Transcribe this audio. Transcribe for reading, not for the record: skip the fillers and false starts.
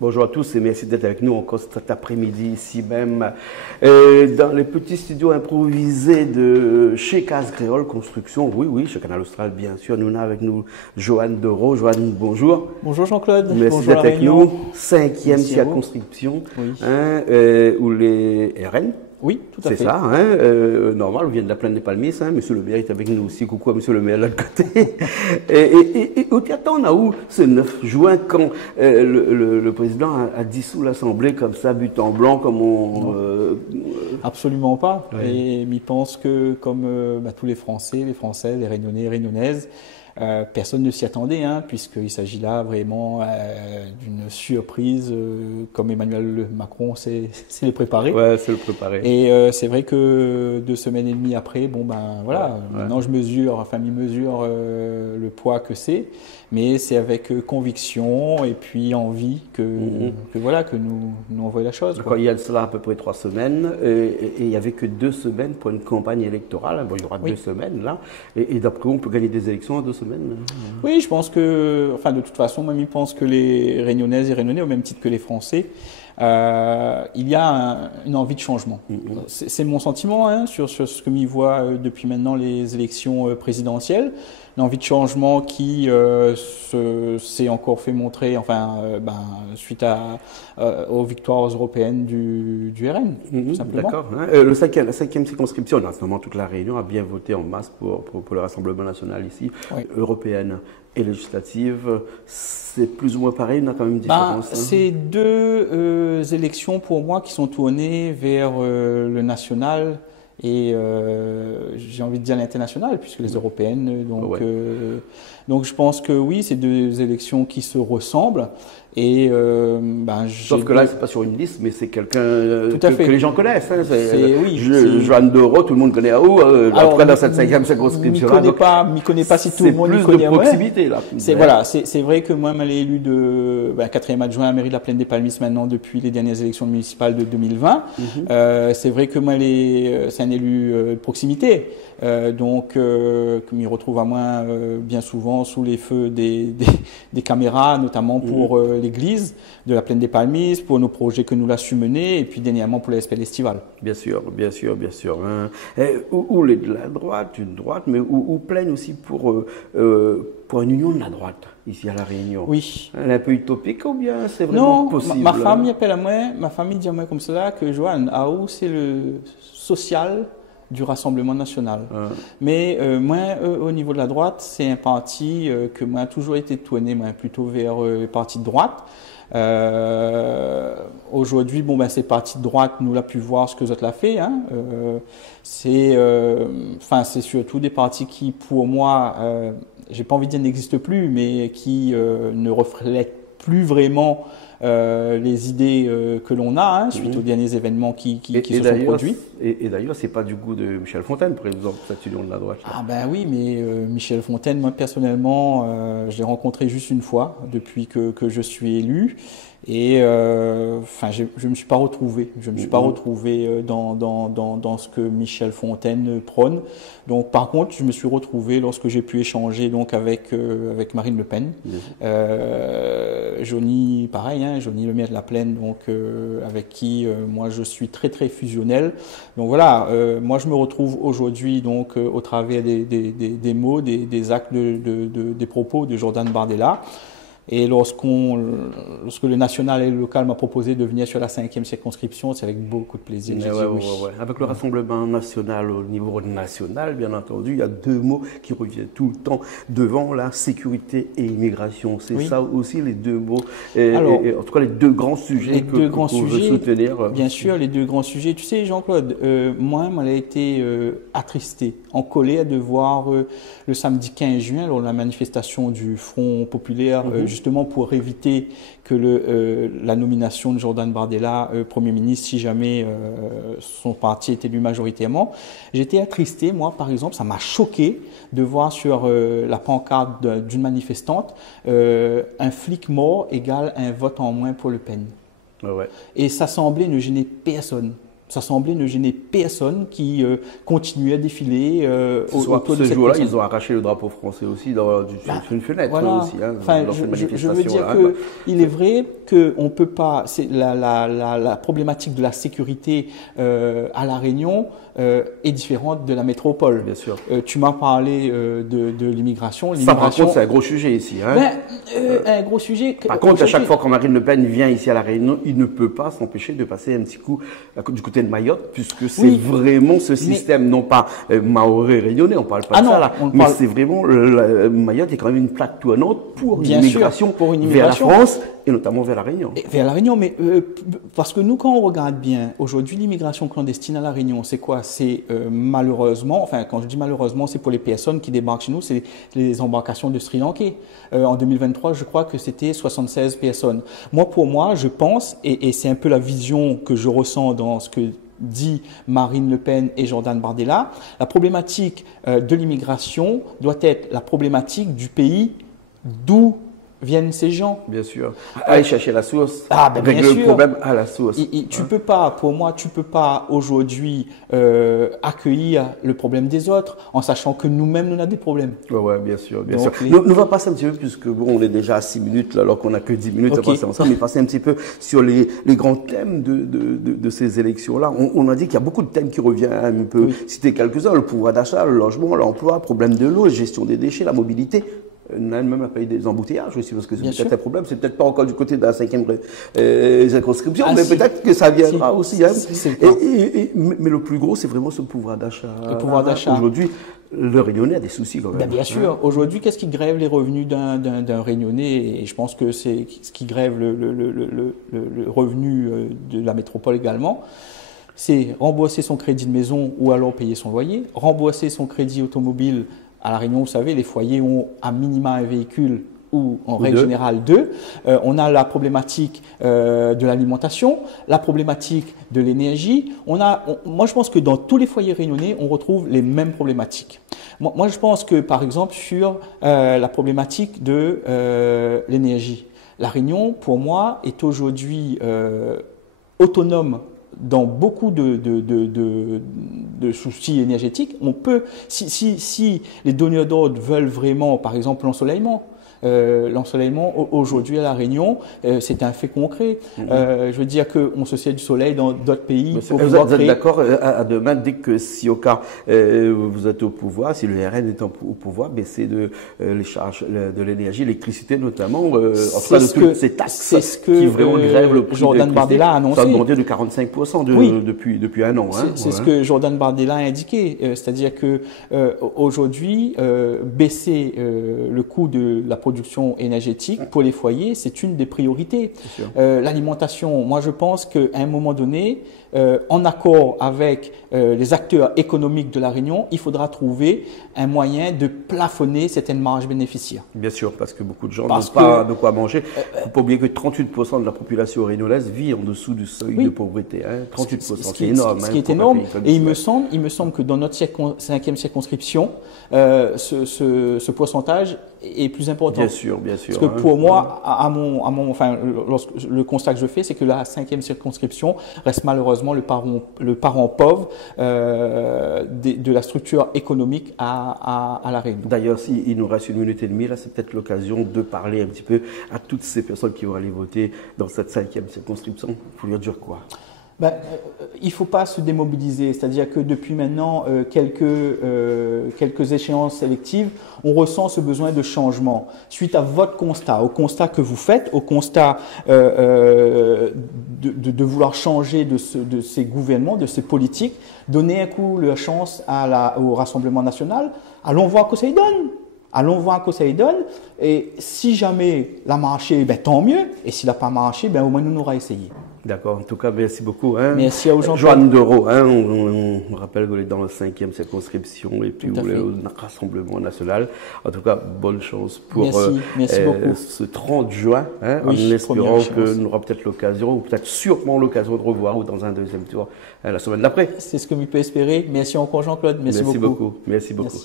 Bonjour à tous et merci d'être avec nous encore cet après-midi ici même dans les petits studios improvisés de chez Case Créole Construction. Oui, chez Canal Austral bien sûr. Nous avons avec nous Joanne Dereau. Joanne, bonjour. Bonjour Jean-Claude. Merci d'être avec nous. 5e circonscription où les RN. Oui, tout à fait. C'est ça, normal, on vient de la plaine des Palmiers, monsieur le maire est avec nous aussi, coucou à monsieur le maire de l'autre côté. et au théâtre, on a où ce 9 juin quand le président a dissous l'Assemblée comme ça, but en blanc, comme on... Absolument pas. Ouais. Et il pense que comme tous les Français, les Françaises, les Réunionnais, les Réunionnaises, personne ne s'y attendait, puisqu'il s'agit là vraiment d'une surprise, comme Emmanuel Macron s'est le préparé. Ouais, c'est le préparé. Et c'est vrai que 2 semaines et demie après, maintenant je mesure, il mesure le poids que c'est, mais c'est avec conviction et puis envie que nous envoyons la chose. Il y a de cela à peu près 3 semaines, et il n'y avait que 2 semaines pour une campagne électorale. Bon, il y aura 2 semaines là, et d'après vous, on peut gagner des élections en 2 semaines. Oui, je pense que, de toute façon, même il pense que les Réunionnaises et Réunionnais, au même titre que les Français, il y a une envie de changement. C'est mon sentiment sur ce que m'y voit depuis maintenant les élections présidentielles. Une envie de changement qui s'est encore fait montrer, suite aux victoires européennes du RN, tout simplement. D'accord. La 5e circonscription, en ce moment, toute la Réunion a bien voté en masse pour le Rassemblement national ici, européenne et législative. C'est plus ou moins pareil, on a quand même une différence. C'est 2 élections pour moi qui sont tournées vers le national et j'ai envie de dire l'international, puisque les européennes. Donc je pense que oui, c'est 2 élections qui se ressemblent. Et sauf que là, c'est pas sur une liste, mais c'est quelqu'un que les gens connaissent. Joanne Dereau, tout le monde connaît. Après, dans cette 5e circonscription-là, m'y connais pas si tout le monde m'y connaît. C'est plus de proximité là. C'est vrai que moi, je l'ai élu de 4e adjoint à la mairie de la Plaine des Palmiers maintenant depuis les dernières élections municipales de 2020. C'est vrai que moi, c'est un élu de proximité. Donc, je m'y retrouve à moi bien souvent sous les feux des caméras, notamment pour l'église de la Plaine des Palmiers, pour nos projets que nous l'avons menés, et puis dernièrement pour l'espèce estivale. Bien sûr. Où les de la droite, une droite, mais où plaine aussi pour une union de la droite, ici à La Réunion. Oui. Elle est un peu utopique ou bien c'est vraiment possible? Ma famille appelle à moi, ma famille dit à moi comme cela que Joanne, où c'est le social du Rassemblement national. Mais moi, au niveau de la droite, c'est un parti que moi a toujours été tourné plutôt vers les partis de droite. Aujourd'hui, ces partis de droite, nous l'a pu voir ce que vous l'a fait. C'est surtout des partis qui, pour moi, j'ai pas envie de dire n'existent plus, mais qui ne reflètent plus vraiment les idées que l'on a suite aux derniers événements qui se sont produits. Et d'ailleurs, c'est pas du goût de Michel Fontaine, par exemple, cette union de la droite. Oui, mais Michel Fontaine, moi personnellement, je l'ai rencontré juste une fois depuis que je suis élu. Et je me suis pas retrouvé. Je me suis pas retrouvé dans ce que Michel Fontaine prône. Donc, par contre, je me suis retrouvé lorsque j'ai pu échanger donc avec Marine Le Pen, Johnny, pareil, Johnny le maire de la Plaine, donc avec qui moi je suis très très fusionnel. Donc voilà, moi je me retrouve aujourd'hui donc au travers des mots, des actes, des propos de Jordan Bardella. Et lorsque le national et le local m'a proposé de venir sur la 5e circonscription, c'est avec beaucoup de plaisir. Avec le Rassemblement national au niveau national, bien entendu, il y a 2 mots qui reviennent tout le temps devant, la sécurité et immigration. C'est ça aussi les 2 mots, en tout cas les 2 grands sujets que vous veut soutenir. Bien sûr, les 2 grands sujets. Tu sais, Jean-Claude, moi, j'ai été attristé, en colère de voir le samedi 15 juin, lors de la manifestation du Front populaire, justement pour éviter que la nomination de Jordan Bardella Premier ministre, si jamais son parti est élu majoritairement. J'étais attristé, moi par exemple, ça m'a choqué de voir sur la pancarte d'une manifestante un flic mort égale un vote en moins pour Le Pen. Et ça semblait ne gêner personne. Ça semblait ne gêner personne qui continuait à défiler autour de ce cette jour-là, personne. ils ont arraché le drapeau français aussi sur une fenêtre Voilà. aussi. Hein, Enfin, je veux dire que il est vrai qu'on peut pas. C'est la problématique de la sécurité à La Réunion est différente de la métropole. Bien sûr. Tu m'as parlé de l'immigration. Ça, par contre, c'est un gros sujet ici. Hein. Un gros sujet. Par contre, à chaque fois que Marine Le Pen vient ici à La Réunion, il ne peut pas s'empêcher de passer un petit coup du côté de Mayotte, puisque c'est vraiment ce système, non pas maoré réunionnais, on parle pas de ça là, mais c'est vraiment Mayotte est quand même une plaque tournante pour l'immigration vers la France et notamment vers La Réunion. Vers La Réunion, mais parce que nous, quand on regarde bien, aujourd'hui, l'immigration clandestine à La Réunion, c'est quoi? C'est malheureusement, enfin, quand je dis malheureusement, c'est pour les personnes qui débarquent chez nous, c'est les embarcations de Sri Lankais. En 2023, je crois que c'était 76 personnes. Pour moi, je pense, et c'est un peu la vision que je ressens dans ce que dit Marine Le Pen et Jordan Bardella, la problématique de l'immigration doit être la problématique du pays d'où viennent ces gens. Bien sûr. Aller chercher la source. Bien sûr. Le problème à la source. Tu peux pas, pour moi, tu peux pas aujourd'hui accueillir le problème des autres en sachant que nous-mêmes, nous avons des problèmes. Ouais, bien sûr, bien sûr. Nous va passer un petit peu, puisque bon, on est déjà à 6 minutes, là, alors qu'on n'a que 10 minutes à passer ensemble, mais passer un petit peu sur les grands thèmes de ces élections-là. On a dit qu'il y a beaucoup de thèmes qui reviennent un peu. Citer quelques-uns, le pouvoir d'achat, le logement, l'emploi, problème de l'eau, gestion des déchets, la mobilité. On a même à payer des embouteillages aussi, parce que c'est peut-être un problème. C'est peut-être pas encore du côté de la 5e circonscription, mais peut-être que ça viendra aussi. Hein. Mais le plus gros, c'est vraiment ce pouvoir d'achat. Le pouvoir d'achat. Aujourd'hui, le Réunionnais a des soucis quand même. Bien sûr. Aujourd'hui, qu'est-ce qui grève les revenus d'un Réunionnais? Et je pense que c'est ce qui grève le revenu de la métropole également. C'est rembourser son crédit de maison ou alors payer son loyer, rembourser son crédit automobile. À La Réunion, vous savez, les foyers ont à minima un véhicule ou en règle générale deux. On a la problématique de l'alimentation, la problématique de l'énergie. Moi, je pense que dans tous les foyers réunionnais, on retrouve les mêmes problématiques. Moi, je pense que, par exemple, sur la problématique de l'énergie, La Réunion, pour moi, est aujourd'hui autonome dans beaucoup de soucis énergétiques. On peut, si les donneurs d'ordre veulent vraiment, par exemple, l'ensoleillement, aujourd'hui à La Réunion, c'est un fait concret. Je veux dire qu'on se sert du soleil dans d'autres pays. Vous êtes d'accord à demain, dès que si au cas vous êtes au pouvoir, si le RN est au pouvoir, baisser les charges de l'énergie, l'électricité notamment, en tout cas de toutes ces taxes qui vraiment grèvent le prix de Jordan Bardella a annoncé. Ça a augmenté de 45% depuis un an. C'est ce que Jordan Bardella a indiqué. C'est-à-dire que aujourd'hui, baisser le coût de la production énergétique pour les foyers, c'est une des priorités. L'alimentation, moi je pense qu'à un moment donné, en accord avec les acteurs économiques de La Réunion, il faudra trouver un moyen de plafonner certaines marges bénéficiaires. Bien sûr, parce que beaucoup de gens n'ont pas de quoi manger. Il ne faut pas oublier que 38% de la population réunionnaise vit en dessous du seuil de pauvreté. 38%, c'est énorme. Ce qui est énorme. Et il me semble que dans notre 5e circonscription, ce pourcentage est plus important. Bien sûr, bien sûr. Parce que pour moi, le constat que je fais, c'est que la 5e circonscription reste malheureusement le parent pauvre de la structure économique à La Réunion. D'ailleurs, s'il nous reste 1 minute et demie, là, c'est peut-être l'occasion de parler un petit peu à toutes ces personnes qui vont aller voter dans cette 5e circonscription. Pour leur dire quoi? Il ne faut pas se démobiliser, c'est-à-dire que depuis maintenant quelques échéances sélectives, on ressent ce besoin de changement. Suite à votre constat, au constat que vous faites, au constat de vouloir changer de ces gouvernements, de ces politiques, donner un coup la chance au Rassemblement national, allons voir que ça y donne. Allons voir que ça y donne. Et si jamais la marché, tant mieux. Et s'il n'a pas marché, au moins nous aura essayé. D'accord. En tout cas, merci beaucoup. Merci à Jean-Claude. Joanne Dereau, on rappelle que vous êtes dans la 5e circonscription et puis vous voulez au Rassemblement national. En tout cas, bonne chance pour merci beaucoup. ce 30 juin, en espérant que nous aurons peut-être l'occasion, ou peut-être sûrement l'occasion de revoir ou dans un deuxième tour la semaine d'après. C'est ce que je peux espérer. Merci encore Jean-Claude. Merci beaucoup. Merci beaucoup.